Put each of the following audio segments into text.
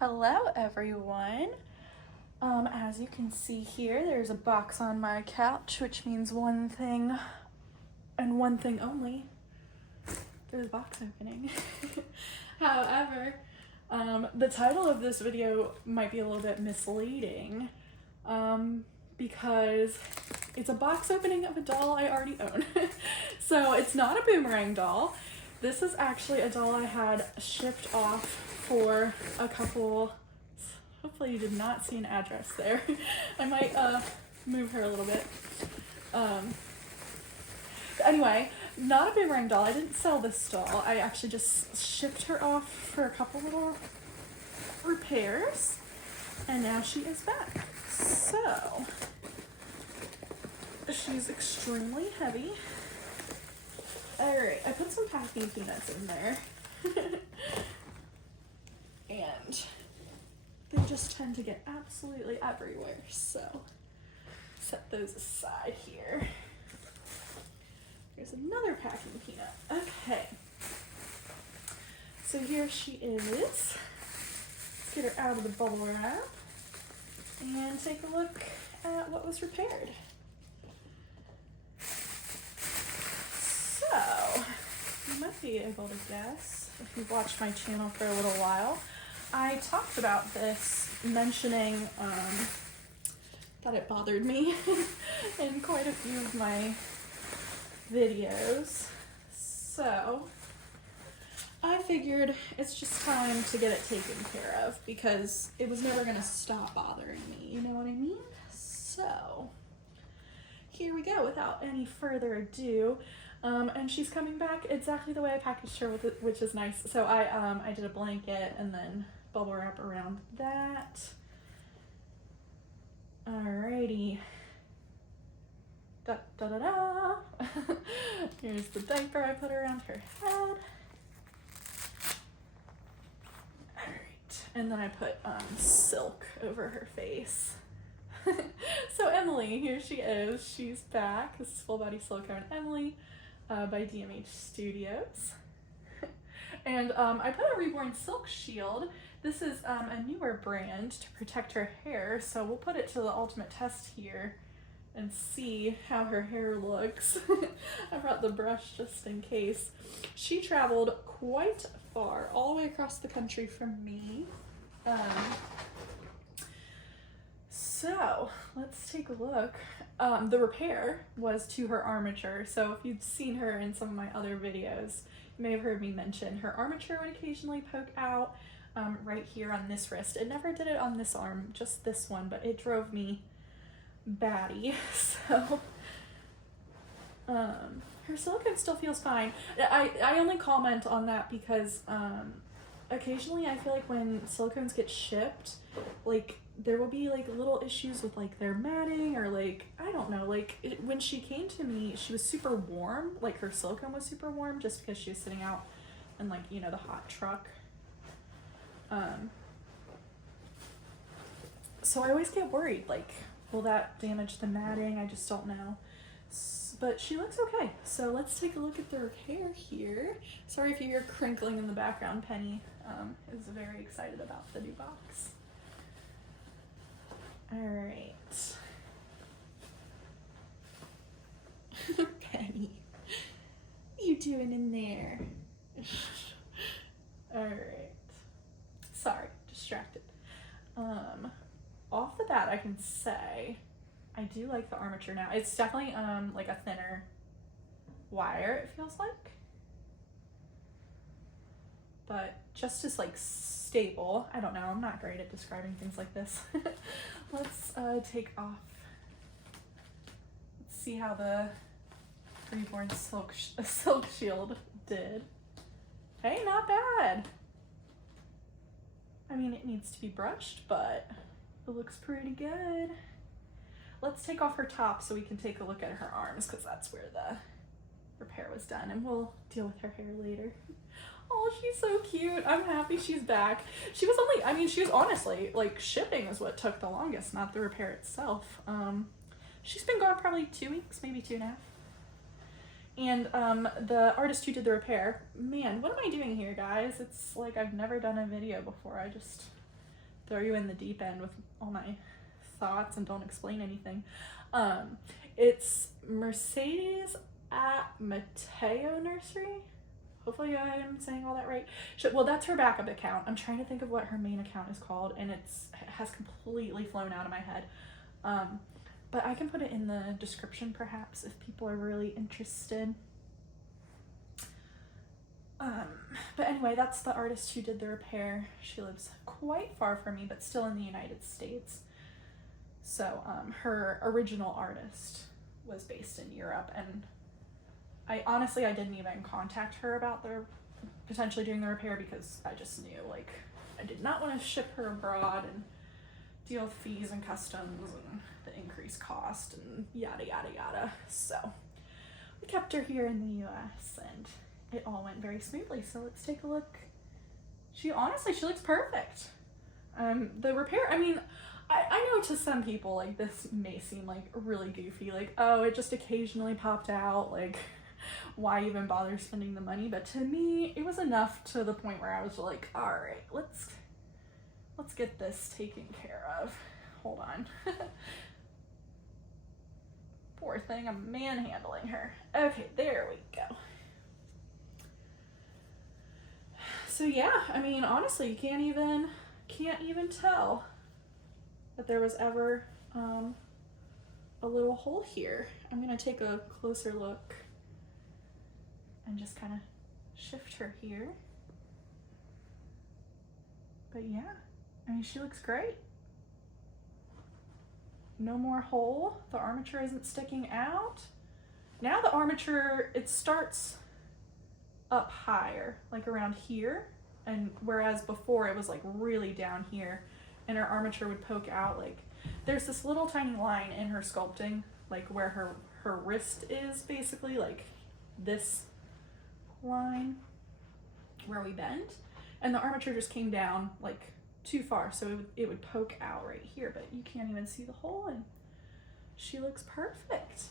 Hello everyone. As you can see here, there's a box on my couch, which means one thing and one thing only. There's a box opening. However, the title of this video might be a little bit misleading because it's a box opening of a doll I already own. So it's not a Boomerang doll. This is actually a doll I had shipped off for a couple. Hopefully you did not see an address there. I might move her a little bit. Anyway, not a Boomerang doll. I didn't sell this doll. I actually just shipped her off for a couple little repairs, and now she is back. So she's extremely heavy. Alright, I put some packing peanuts in there. And they just tend to get absolutely everywhere, so set those aside here. Here's another packing peanut. Okay, so here she is. Let's get her out of the bubble wrap and take a look at what was repaired. So, you might be able to guess if you've watched my channel for a little while. I talked about this, mentioning that it bothered me in quite a few of my videos. So I figured it's just time to get it taken care of because it was never gonna stop bothering me, you know what I mean? So here we go, without any further ado. And she's coming back exactly the way I packaged her with it, which is nice. So I did a blanket and then bubble wrap around that. Alrighty. Da da da da. Here's the diaper I put around her head. Alright. And then I put silk over her face. So Emily, here she is. She's back. This is Full Body Silicone Emily by DMH Studios. And I put a Reborn Silk Shield. This is a newer brand to protect her hair, so we'll put it to the ultimate test here and see how her hair looks. I brought the brush just in case. She traveled quite far, all the way across the country from me. So let's take a look. The repair was to her armature. So if you've seen her in some of my other videos, you may have heard me mention her armature would occasionally poke out right here on this wrist. It never did it on this arm, just this one, but it drove me batty. So her silicone still feels fine. I only comment on that because occasionally I feel like when silicones get shipped, like there will be like little issues with like their matting, or like, I don't know, like when she came to me, she was super warm, like her silicone was super warm just because she was sitting out in, like, you know, the hot truck. So I always get worried, like, will that damage the matting? I just don't know. But she looks okay. So let's take a look at the repair here. Sorry if you hear crinkling in the background. Penny is very excited about the new box. All right. Penny, what are you doing in there? All right. Sorry, distracted. Off the bat, I can say I do like the armature now. It's definitely like a thinner wire, it feels like, but just as like stable. I don't know, I'm not great at describing things like this. Let's take off. Let's see how the Reborn Silk Shield did. Hey, not bad. I mean, it needs to be brushed, but it looks pretty good. Let's take off her top so we can take a look at her arms, because that's where the repair was done, and we'll deal with her hair later. Oh, she's so cute. I'm happy she's back. She was only, I mean, she was honestly, like, shipping is what took the longest, not the repair itself. She's been gone probably 2 weeks, maybe 2.5. And the artist who did the repair, man, what am I doing here, guys? It's like I've never done a video before. I just throw you in the deep end with all my thoughts and don't explain anything. It's Mercedes Armature Nursery. Hopefully I am saying all that right. Well, that's her backup account. I'm trying to think of what her main account is called, and it has completely flown out of my head. But I can put it in the description perhaps if people are really interested. But anyway, that's the artist who did the repair. She lives quite far from me, but still in the United States. So her original artist was based in Europe, and I didn't even contact her about their potentially doing the repair because I just knew, like, I did not want to ship her abroad and deal with fees and customs and the increased cost and yada yada yada. So we kept her here in the US and it all went very smoothly. So let's take a look. She looks perfect. The repair, I mean, I know to some people, like, this may seem like really goofy, like, oh, it just occasionally popped out, like, why even bother spending the money? But to me, it was enough to the point where I was like, all right, let's get this taken care of. Hold on. Poor thing, I'm manhandling her. Okay, there we go. So yeah, I mean, honestly, you can't even tell that there was ever a little hole here. I'm gonna take a closer look and just kind of shift her here. But yeah, I mean, she looks great. No more hole. The armature isn't sticking out. Now the armature, it starts up higher, like around here, and whereas before it was like really down here and her armature would poke out. Like, there's this little tiny line in her sculpting, like where her wrist is, basically like this line where we bend, and the armature just came down like too far, so it would poke out right here, but you can't even see the hole, and she looks perfect.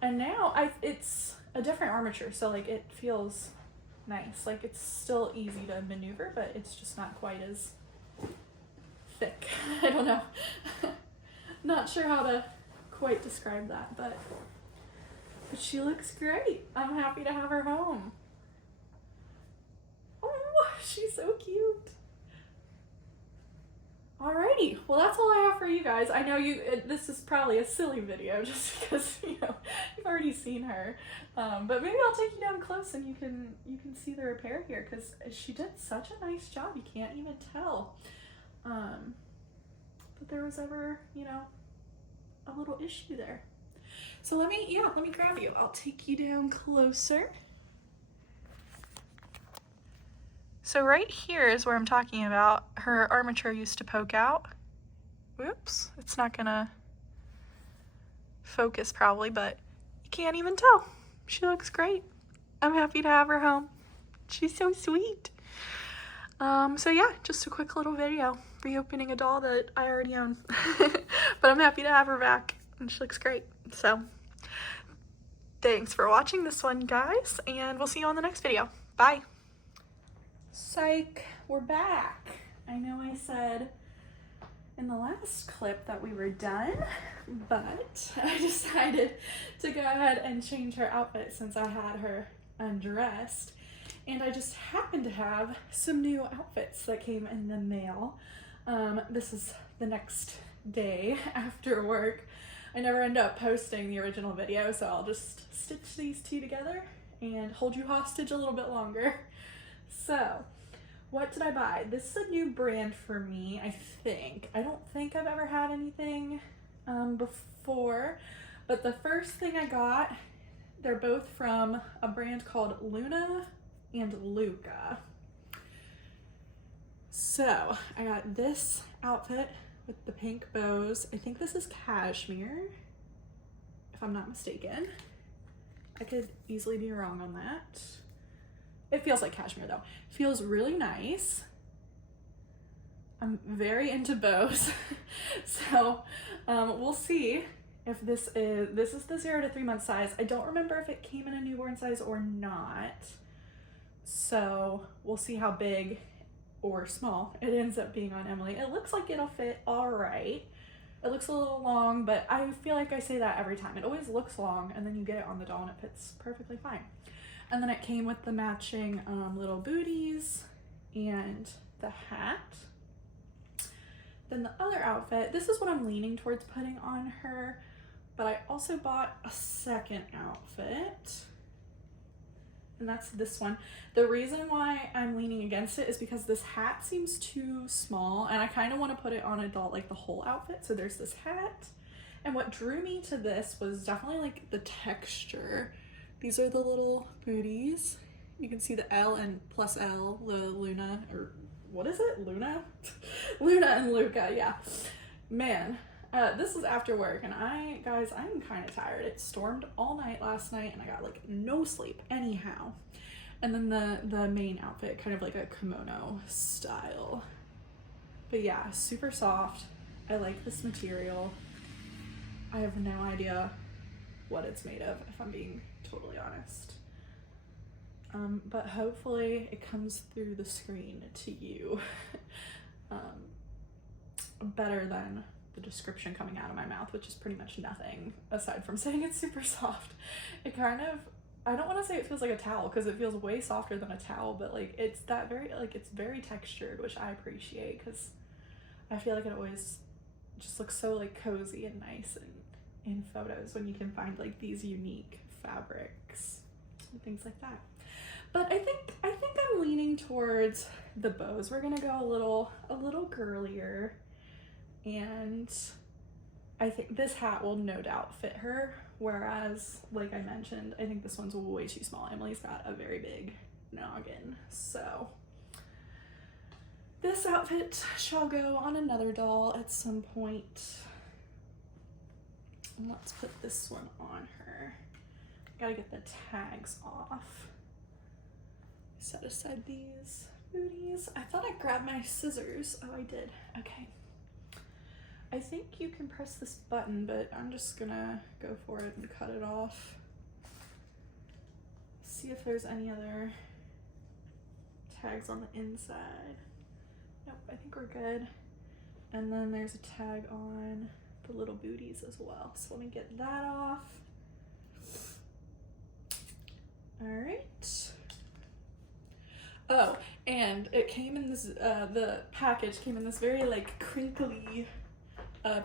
And now it's a different armature, so like it feels nice. Like, it's still easy to maneuver, but it's just not quite as thick. I don't know. Not sure how to quite describe that, but she looks great. I'm happy to have her home. Oh, she's so cute. Alrighty, well, that's all I have for you guys. I know this is probably a silly video just because, you know, you've already seen her. But maybe I'll take you down close and you can see the repair here, because she did such a nice job. You can't even tell that there was ever, you know, a little issue there. So let me grab you. I'll take you down closer. So right here is where I'm talking about. Her armature used to poke out. Whoops, it's not gonna focus probably, but you can't even tell. She looks great. I'm happy to have her home. She's so sweet. So yeah, just a quick little video reopening a doll that I already own. But I'm happy to have her back, and she looks great. So thanks for watching this one, guys, and we'll see you on the next video. Bye. Psych, we're back. I know I said in the last clip that we were done, but I decided to go ahead and change her outfit since I had her undressed, and I just happened to have some new outfits that came in the mail. This is the next day after work. I never end up posting the original video, so I'll just stitch these two together and hold you hostage a little bit longer. So, what did I buy? This is a new brand for me, I think. I don't think I've ever had anything before, but the first thing I got, they're both from a brand called Luna and Luca. So, I got this outfit with the pink bows. I think this is cashmere, if I'm not mistaken. I could easily be wrong on that. It feels like cashmere though. Feels really nice. I'm very into bows. So we'll see if this is the 0 to 3 month size. I don't remember if it came in a newborn size or not. So we'll see how big or small it ends up being on Emily. It looks like it'll fit all right. It looks a little long, but I feel like I say that every time. It always looks long, and then you get it on the doll and it fits perfectly fine. And then it came with the matching little booties and the hat. Then the other outfit, this is what I'm leaning towards putting on her, but I also bought a second outfit, and that's this one. The reason why I'm leaning against it is because this hat seems too small, and I kind of want to put it on a doll, like the whole outfit. So there's this hat, and what drew me to this was definitely like the texture. These are the little booties. You can see the L and plus L, the Luna, or what is it? Luna? Luna and Luca, yeah. Man, this is after work, and guys, I'm kind of tired. It stormed all night last night, and I got like no sleep anyhow. And then the main outfit, kind of like a kimono style. But yeah, super soft. I like this material. I have no idea what it's made of, if I'm being totally honest. But hopefully it comes through the screen to you better than the description coming out of my mouth, which is pretty much nothing aside from saying it's super soft. It kind of, I don't want to say it feels like a towel because it feels way softer than a towel, but like it's that very, like it's very textured, which I appreciate because I feel like it always just looks so like cozy and nice and in photos when you can find like these unique fabrics and things like that. But I think I'm leaning towards the bows. We're gonna go a little girlier, and I think this hat will no doubt fit her, whereas like I mentioned, I think this one's way too small. Emily's got a very big noggin, so this outfit shall go on another doll at some point. And let's put this one on her. Gotta get the tags off. Set aside these booties. I thought I grabbed my scissors. Oh, I did. Okay. I think you can press this button, but I'm just gonna go for it and cut it off. See if there's any other tags on the inside. Nope, I think we're good. And then there's a tag on the little booties as well. So let me get that off. All right. Oh, and it came in this, the package came in this very like crinkly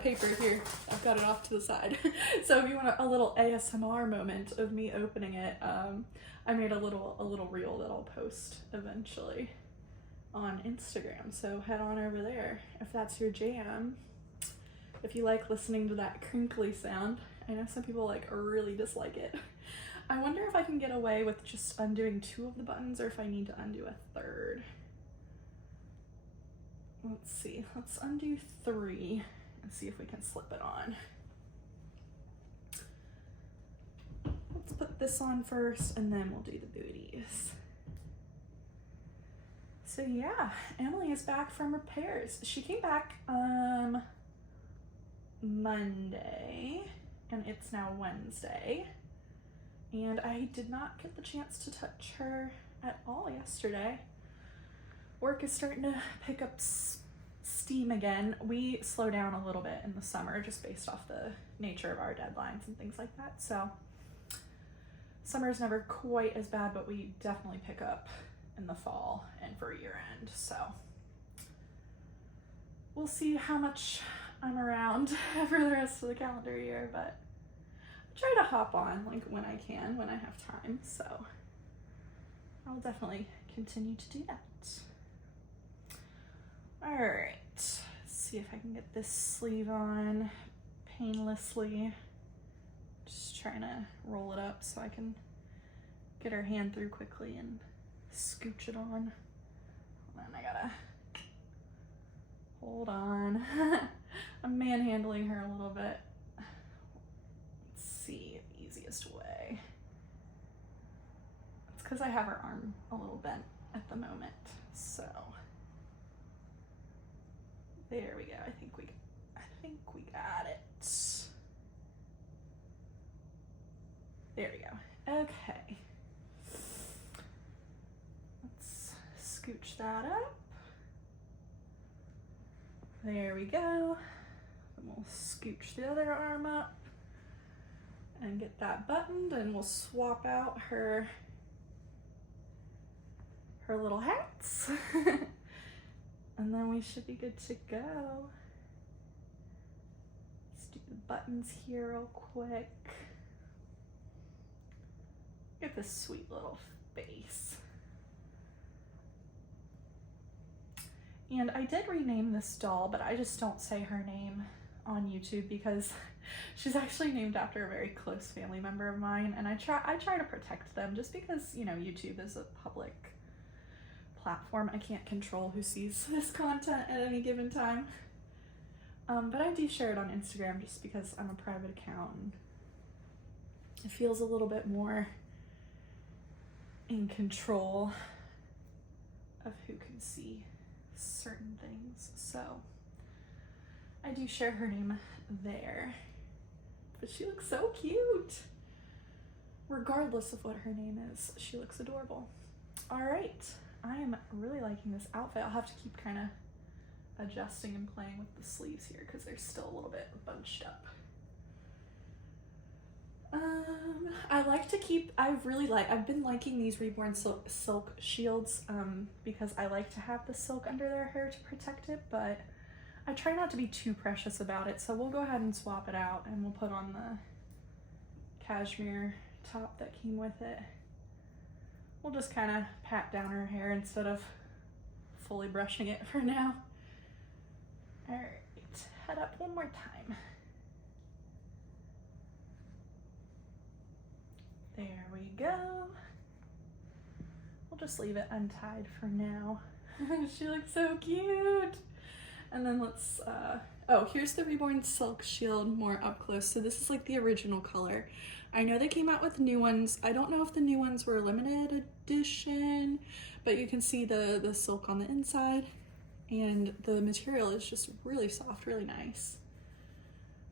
paper here. I've got it off to the side. So if you want a little ASMR moment of me opening it, I made a little reel that I'll post eventually on Instagram. So head on over there if that's your jam. If you like listening to that crinkly sound. I know some people like really dislike it. I wonder if I can get away with just undoing 2 of the buttons or if I need to undo a 3rd. Let's see, let's undo 3 and see if we can slip it on. Let's put this on first and then we'll do the booties. So yeah, Emily is back from repairs. She came back Monday and it's now Wednesday. And I did not get the chance to touch her at all yesterday. Work is starting to pick up steam again. We slow down a little bit in the summer just based off the nature of our deadlines and things like that. So summer's never quite as bad, but we definitely pick up in the fall and for year end. So we'll see how much I'm around for the rest of the calendar year, but try to hop on like when I can, when I have time, so I'll definitely continue to do that. All right, let's see if I can get this sleeve on painlessly. Just trying to roll it up so I can get her hand through quickly and scooch it on. And then I gotta hold on. I'm manhandling her a little bit. See the easiest way. It's because I have her arm a little bent at the moment, so there we go. I think we got it. There we go. Okay, let's scooch that up. There we go. And we'll scooch the other arm up and get that buttoned, and we'll swap out her little hats. And then we should be good to go. Let's do the buttons here real quick. Get this sweet little face. And I did rename this doll, but I just don't say her name on YouTube because she's actually named after a very close family member of mine, and I try to protect them just because, you know, YouTube is a public platform. I can't control who sees this content at any given time. But I do share it on Instagram just because I'm a private account and it feels a little bit more in control of who can see certain things. So I do share her name there. But she looks so cute. Regardless of what her name is, she looks adorable. All right, I am really liking this outfit. I'll have to keep kind of adjusting and playing with the sleeves here because they're still a little bit bunched up. I like to keep, I've been liking these Reborn silk shields because I like to have the silk under their hair to protect it, but I try not to be too precious about it, so we'll go ahead and swap it out and we'll put on the cashmere top that came with it. We'll just kind of pat down her hair instead of fully brushing it for now. All right, head up one more time. There we go. We'll just leave it untied for now. She looks so cute. And then let's, oh, here's the Reborn Silk Shield more up close. So this is like the original color. I know they came out with new ones. I don't know if the new ones were limited edition, but you can see the silk on the inside, and the material is just really soft, really nice.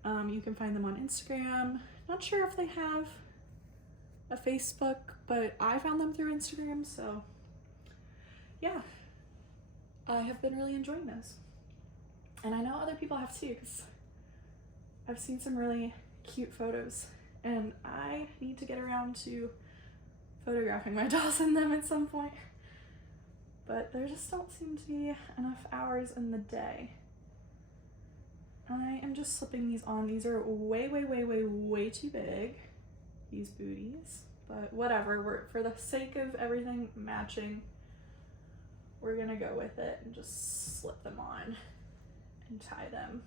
You can find them on Instagram. Not sure if they have a Facebook, but I found them through Instagram, so yeah. I have been really enjoying those. And I know other people have too, because I've seen some really cute photos, and I need to get around to photographing my dolls in them at some point. But there just don't seem to be enough hours in the day. I am just slipping these on. These are way, way, way, way, way too big, these booties, but whatever. For the sake of everything matching, we're gonna go with it and just slip them on and tie them.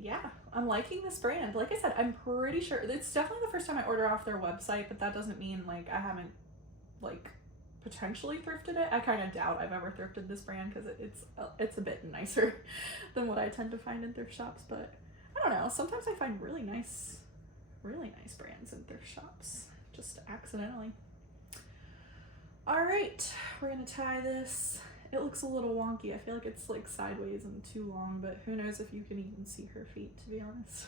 Yeah, I'm liking this brand. Like I said, I'm pretty sure it's definitely the first time I order off their website, but that doesn't mean like I haven't like potentially thrifted it. I kind of doubt I've ever thrifted this brand because it's a bit nicer than what I tend to find in thrift shops, but I don't know, sometimes I find really nice brands in thrift shops just accidentally. All right, we're gonna tie this. It looks a little wonky. I feel like it's like sideways and too long, but who knows if you can even see her feet, to be honest.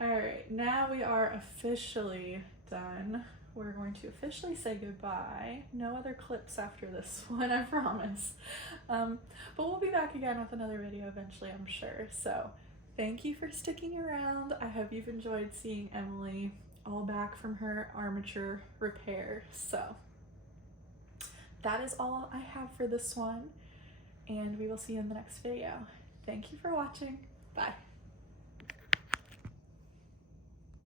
All right, now we are officially done. We're going to officially say goodbye. No other clips after this one, I promise. But we'll be back again with another video eventually, I'm sure. So thank you for sticking around. I hope you've enjoyed seeing Emily all back from her armature repair. So that is all I have for this one, and we will see you in the next video. Thank you for watching. Bye.